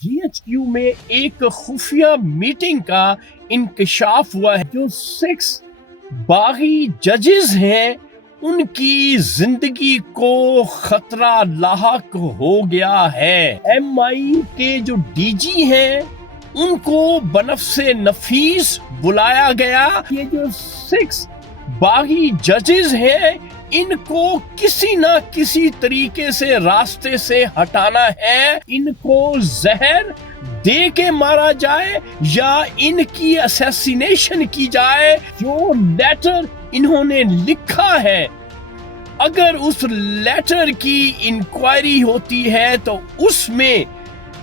GHQ में एक खुफिया मीटिंग का इंकशाफ हुआ है। जो 6 बागी जजेस हैं उनकी जिंदगी को खतरा लाहक हो गया है। MI के जो DG हैं उनको बनफ्से नफीस बुलाया गया। ये जो 6 बागी जजेस हैं इनको किसी ना किसी तरीके से रास्ते से हटाना है। इनको जहर दे के मारा जाए या इनकी असैसिनेशन की जाए। जो लेटर इन्होंने लिखा है, अगर उस लेटर की इंक्वायरी होती है तो उसमें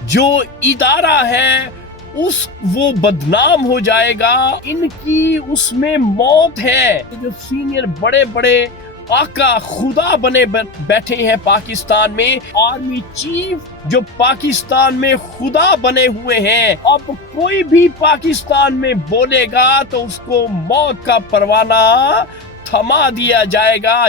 जो इदारा है वो बदनाम हो जाएगा। इनकी उसमें मौत है। जो सीनियर बड़े बड़े आका खुदा बने बैठे हैं पाकिस्तान में, आर्मी चीफ जो पाकिस्तान में खुदा बने हुए हैं, अब कोई भी पाकिस्तान में बोलेगा तो उसको मौत का परवाना थमा दिया जाएगा।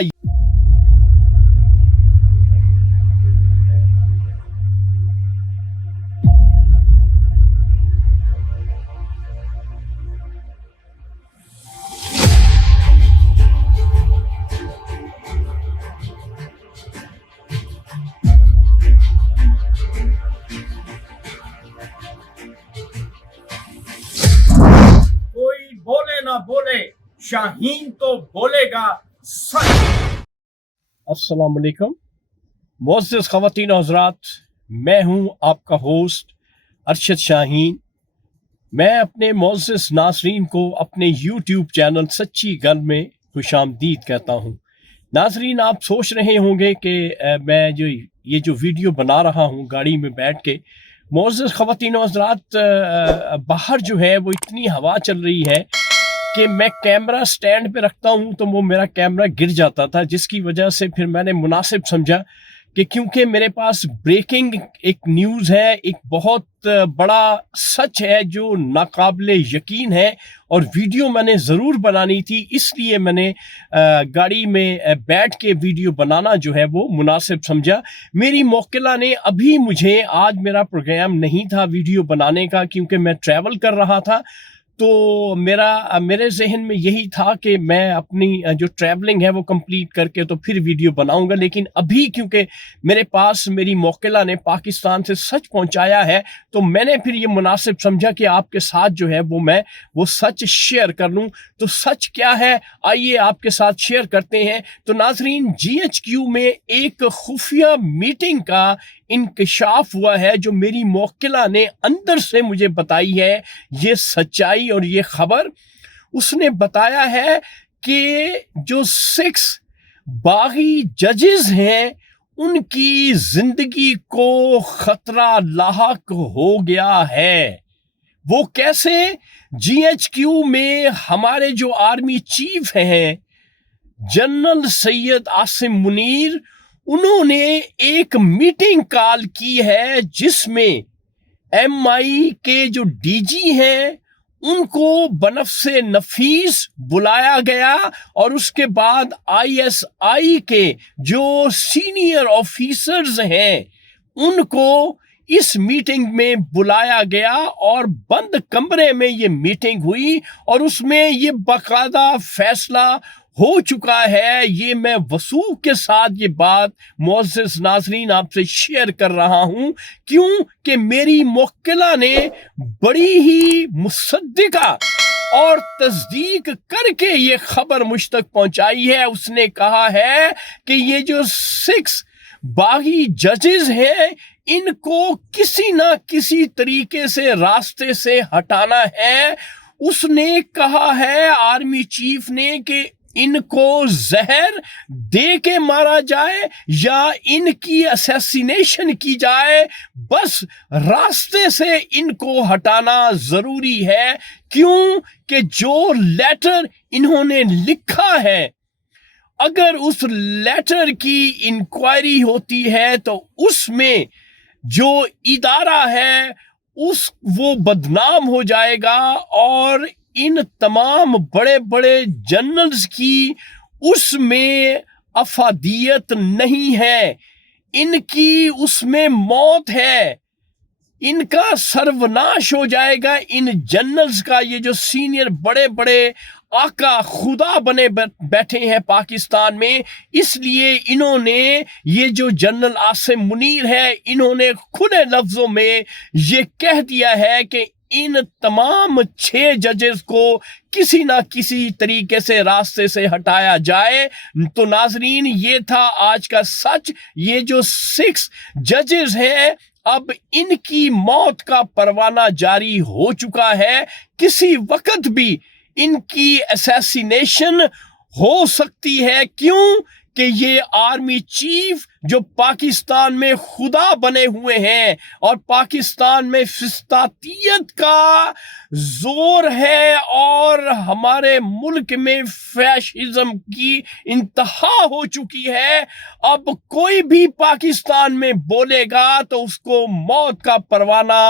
कोई बोले ना बोले, शाहीन तो बोलेगा सच। अस्सलाम वालेकुम मोअज़्ज़िज़ ख़वातीन और हज़रात, मैं हूं आपका होस्ट अरशद शाहीन। मैं अपने मोअज़्ज़िज़ नाज़रीन को अपने YouTube चैनल सच्ची गन में खुशामदीद कहता हूं। नाज़रीन, आप सोच रहे होंगे कि मैं ये जो वीडियो बना रहा हूं गाड़ी में बैठ के, मोअज़्ज़िज़ ख़वातीन और हज़रात, बाहर जो है वो इतनी हवा चल रही है कि मैं कैमरा स्टैंड पे रखता हूं तो वो मेरा कैमरा गिर जाता था, जिसकी वजह से फिर मैंने मुनासिब समझा कि क्योंकि मेरे पास ब्रेकिंग एक न्यूज़ है, एक बहुत बड़ा सच है जो नाकाबिले यकीन है और वीडियो मैंने ज़रूर बनानी थी, इसलिए मैंने गाड़ी में बैठ के वीडियो बनाना जो है वो मुनासिब समझा। मेरी मोक्किला ने अभी मुझे, आज मेरा प्रोग्राम नहीं था वीडियो बनाने का क्योंकि मैं ट्रैवल कर रहा था, तो मेरे जहन में यही था कि मैं अपनी जो ट्रैवलिंग है वो कंप्लीट करके तो फिर वीडियो बनाऊंगा। लेकिन अभी क्योंकि मेरे पास मेरी मोक्किला ने पाकिस्तान से सच पहुंचाया है तो मैंने फिर ये मुनासिब समझा कि आपके साथ जो है वो सच शेयर कर लूं। तो सच क्या है, आइए आपके साथ शेयर करते हैं। तो नाजरीन, GHQ में एक खुफिया मीटिंग का इंकशाफ हुआ है जो मेरी मोक्किला ने अंदर से मुझे बताई है। ये सच्चाई और ये खबर उसने बताया है कि जो 6 बागी जजेस हैं उनकी जिंदगी को खतरा लाहक हो गया है। वो कैसे? GHQ में हमारे जो आर्मी चीफ हैं जनरल सैयद आसिम मुनीर, उन्होंने एक मीटिंग कॉल की है जिसमें MI के जो DG हैं उनको बनफ्से नफीस बुलाया गया और उसके बाद ISI के जो सीनियर ऑफिसर्स हैं उनको इस मीटिंग में बुलाया गया और बंद कमरे में ये मीटिंग हुई और उसमें ये बाकायदा फैसला हो चुका है। ये मैं वसूख के साथ ये बात मुअज़्ज़िज़ नाज़रीन आपसे शेयर कर रहा हूं, क्यों कि मेरी मोक्किला ने बड़ी ही मुसद्दिका और तस्दीक करके ये खबर मुझ तक पहुंचाई है। उसने कहा है कि ये जो 6 बागी जजेस हैं इनको किसी ना किसी तरीके से रास्ते से हटाना है। उसने कहा है आर्मी चीफ ने कि इनको जहर दे के मारा जाए या इनकी असैसिनेशन की जाए, बस रास्ते से इनको हटाना जरूरी है। क्यों कि जो लेटर इन्होंने लिखा है, अगर उस लेटर की इंक्वायरी होती है तो उसमें जो इदारा है वो बदनाम हो जाएगा और इन तमाम बड़े बड़े जनरल्स की उसमें अफादियत नहीं है, इनकी उसमें मौत है। ان کا سروناش ہو جائے گا، ان جنرلز کا، یہ جو سینئر بڑے بڑے آقا خدا بنے بیٹھے ہیں پاکستان میں. اس لیے انہوں نے یہ جو جنرل عاصم منیر ہے، انہوں نے کھلے لفظوں میں یہ کہہ دیا ہے کہ ان تمام 6 ججز کو کسی نہ کسی طریقے سے راستے سے ہٹایا جائے. تو ناظرین، یہ تھا آج کا سچ. یہ جو 6 ججز ہیں، اب ان کی موت کا پروانہ جاری ہو چکا ہے. کسی وقت بھی ان کی اسیسینیشن ہو سکتی ہے. کیوں کہ یہ آرمی چیف جو پاکستان میں خدا بنے ہوئے ہیں اور پاکستان میں فسطاطیت کا زور ہے اور ہمارے ملک میں فیشزم کی انتہا ہو چکی ہے. اب کوئی بھی پاکستان میں بولے گا تو اس کو موت کا پروانہ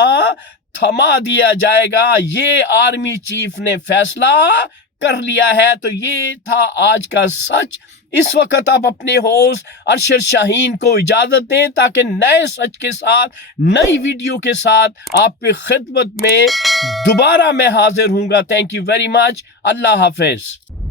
تھما دیا جائے گا. یہ آرمی چیف نے فیصلہ کر لیا ہے. تو یہ تھا آج کا سچ. اس وقت آپ اپنے ہوسٹ ارشد شاہین کو اجازت دیں تاکہ نئے سچ کے ساتھ، نئی ویڈیو کے ساتھ آپ کی خدمت میں دوبارہ میں حاضر ہوں گا. Thank you very much. اللہ حافظ.